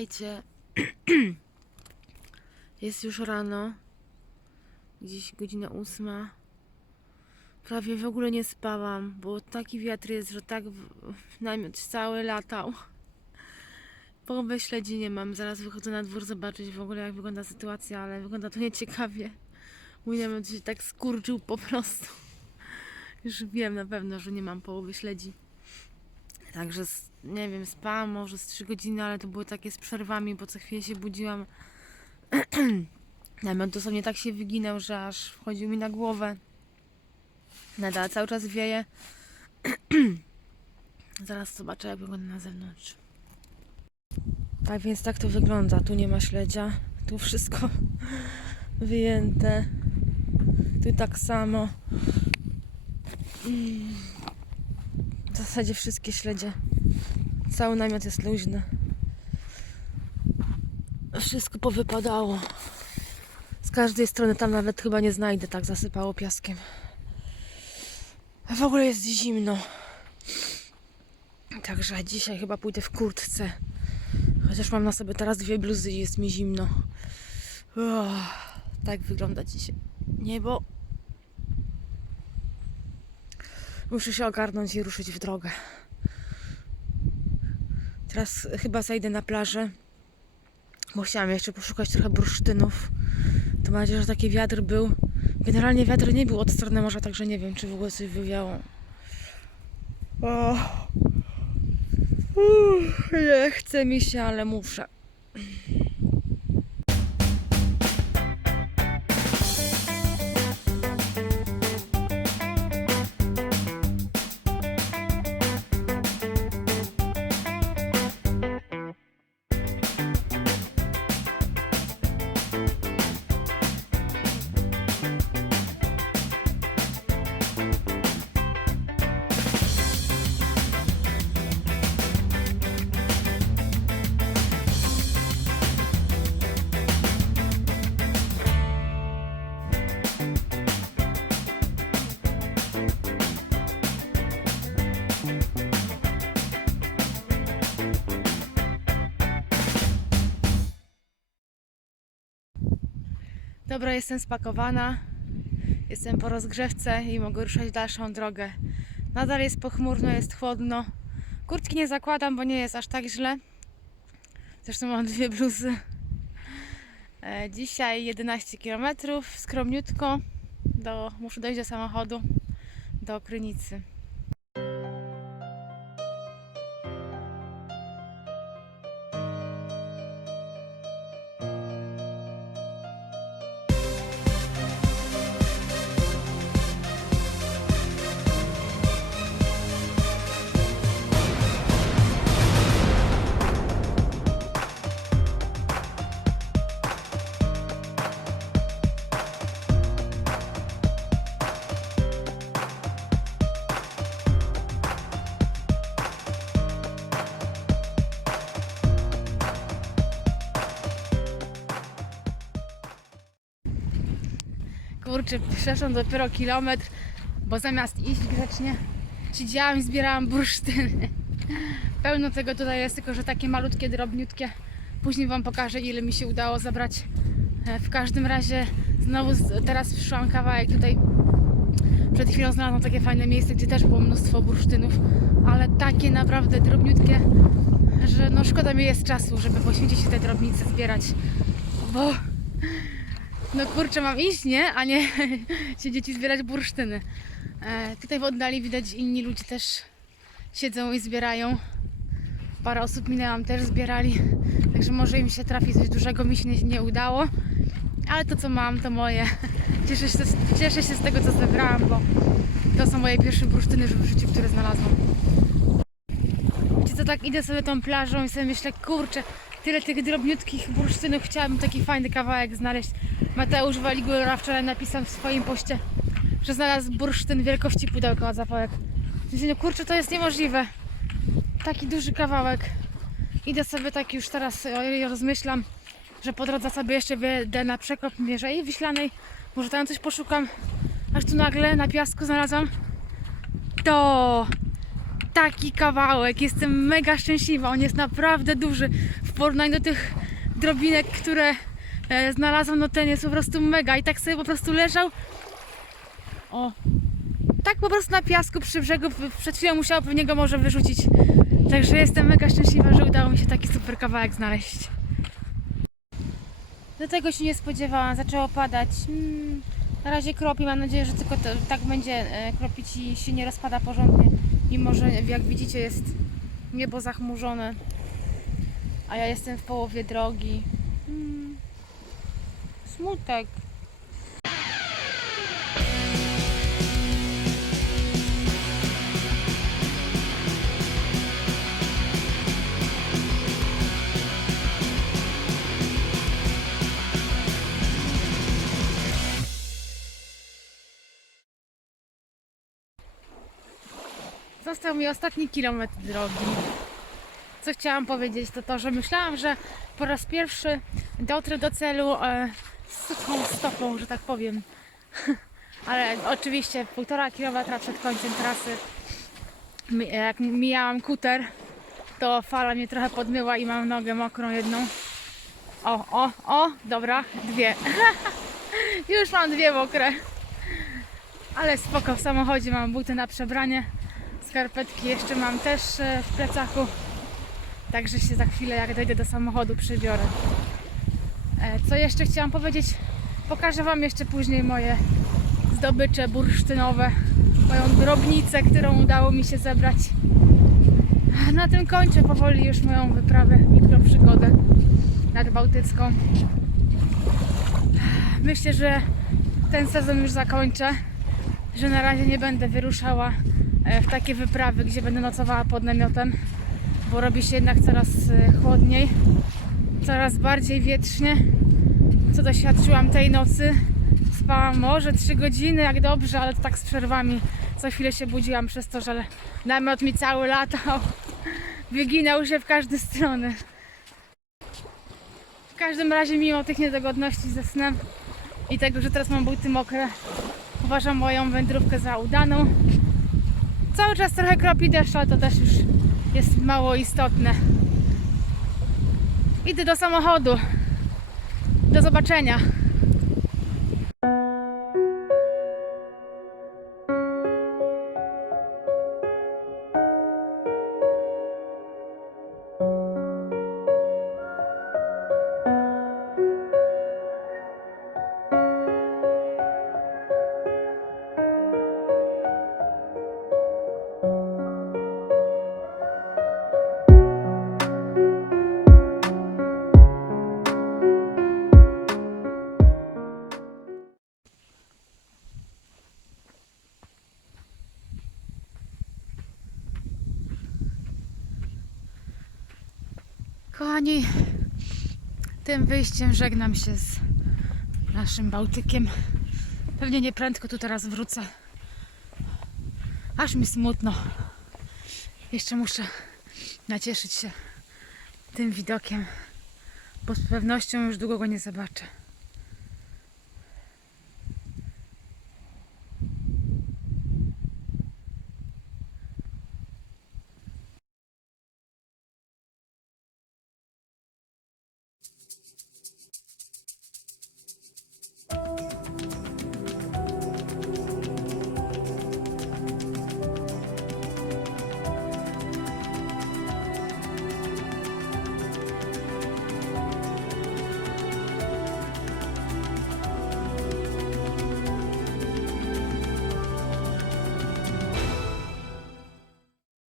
Słuchajcie, jest już rano, gdzieś godzina ósma. Prawie w ogóle nie spałam, bo taki wiatr jest, że tak namiot cały latał. Połowę śledzi nie mam, zaraz wychodzę na dwór zobaczyć w ogóle jak wygląda sytuacja, ale wygląda to nieciekawie. Mój namiot się tak skurczył po prostu. Już wiem na pewno, że nie mam połowy śledzi. Także z, nie wiem, spałam może z 3 godziny, ale to były takie z przerwami, bo co chwilę się budziłam. Namiot dosłownie tak się wyginał, że aż wchodził mi na głowę. Nadal cały czas wieje. Zaraz zobaczę, jak wygląda na zewnątrz. Tak więc tak to wygląda. Tu nie ma śledzia. Tu wszystko wyjęte. Tu tak samo. Mm. Zasadzie wszystkie śledzie. Cały namiot jest luźny. Wszystko powypadało. Z każdej strony tam nawet chyba nie znajdę, tak zasypało piaskiem. A w ogóle jest zimno. Także dzisiaj chyba pójdę w kurtce. Chociaż mam na sobie teraz dwie bluzy i jest mi zimno. Uff, tak wygląda dzisiaj niebo. Muszę się ogarnąć i ruszyć w drogę. Teraz chyba zajdę na plażę. Bo chciałam jeszcze poszukać trochę bursztynów. To mam nadzieję, że taki wiatr był. Generalnie wiatr nie był od strony morza, także nie wiem, czy w ogóle coś wywiało. O. Uff, nie chce mi się, ale muszę. Dobra, jestem spakowana. Jestem po rozgrzewce i mogę ruszać w dalszą drogę. Nadal jest pochmurno, jest chłodno. Kurtki nie zakładam, bo nie jest aż tak źle. Zresztą mam dwie bluzy. E, dzisiaj 11 km, skromniutko. Do, muszę dojść do samochodu, do Krynicy. Kurczę, przeszłam dopiero kilometr, bo zamiast iść grzecznie, siedziałam i zbierałam bursztyny. Pełno tego tutaj jest, tylko że takie malutkie, drobniutkie. Później Wam pokażę, ile mi się udało zabrać. E, W każdym razie znowu teraz przyszłam kawałek tutaj. Przed chwilą znalazłam takie fajne miejsce, gdzie też było mnóstwo bursztynów, ale takie naprawdę drobniutkie, że no szkoda mi jest czasu, żeby poświęcić się te drobnice zbierać, bo no kurczę, mam iść, nie? A nie siedzieć i zbierać bursztyny. E, tutaj w oddali widać inni ludzie też siedzą i zbierają. Parę osób minęłam, też zbierali. Także może im się trafi coś dużego, mi się nie, nie udało. Ale to co mam, to moje. Cieszę się, cieszę się z tego, co zebrałam, bo to są moje pierwsze bursztyny w życiu, które znalazłam. Wiecie co, tak idę sobie tą plażą i sobie myślę, kurczę, tyle tych drobniutkich bursztynów, chciałabym taki fajny kawałek znaleźć. Mateusz Waligura wczoraj napisał w swoim poście, że znalazł bursztyn wielkości pudełka od zapałek. No kurczę, to jest niemożliwe. Taki duży kawałek. Idę sobie tak już teraz rozmyślam, że po drodze sobie jeszcze wjedę na przekop Mierzei Wiślanej. Może tam coś poszukam. Aż tu nagle na piasku znalazłam to taki kawałek. Jestem mega szczęśliwa. On jest naprawdę duży w porównaniu do tych drobinek, które e, znalazłam. No ten jest po prostu mega. I tak sobie po prostu leżał. O. Tak po prostu na piasku przy brzegu. Przed chwilą musiałam pewnie go może wyrzucić. Także jestem mega szczęśliwa, że udało mi się taki super kawałek znaleźć. Do tego się nie spodziewałam. Zaczęło padać. Mm, na razie kropi. Mam nadzieję, że tylko to, tak będzie e, kropić i się nie rozpada porządnie. Mimo, że jak widzicie jest niebo zachmurzone. A ja jestem w połowie drogi. Mm, smutek. Został mi ostatni kilometr drogi. Co chciałam powiedzieć, to to, że myślałam, że po raz pierwszy dotrę do celu e, z suchą stopą, że tak powiem. Ale oczywiście półtora kilometra przed końcem trasy, jak mijałam kuter, to fala mnie trochę podmyła i mam nogę mokrą jedną. O, o, o, dobra, dwie. Już mam dwie mokre. Ale spoko, w samochodzie mam buty na przebranie. Skarpetki jeszcze mam też e, w plecaku. Także się za chwilę, jak dojdę do samochodu, przybiorę. E, Co jeszcze chciałam powiedzieć? Pokażę Wam jeszcze później moje zdobycze bursztynowe. Moją drobnicę, którą udało mi się zebrać. Na tym kończę powoli już moją wyprawę, mikroprzygodę nadbałtycką. Myślę, że ten sezon już zakończę że na razie nie będę wyruszała w takie wyprawy, gdzie będę nocowała pod namiotem, bo robi się jednak coraz e, chłodniej, coraz bardziej wietrznie. Co doświadczyłam tej nocy? Spałam może 3 godziny, jak dobrze, ale to tak z przerwami. Co chwilę się budziłam przez to, że namiot mi cały latał, wyginał się w każde strony. W każdym razie, mimo tych niedogodności ze snem i tego, że teraz mam buty mokre, Uważam moją wędrówkę za udaną. Cały czas trochę kropi deszcz, ale to też już jest mało istotne. Idę do samochodu. Do zobaczenia. Kochani, tym wyjściem żegnam się z naszym Bałtykiem. Pewnie nie prędko tu teraz wrócę. Aż mi smutno. Jeszcze muszę nacieszyć się tym widokiem, bo z pewnością już długo go nie zobaczę. Bye.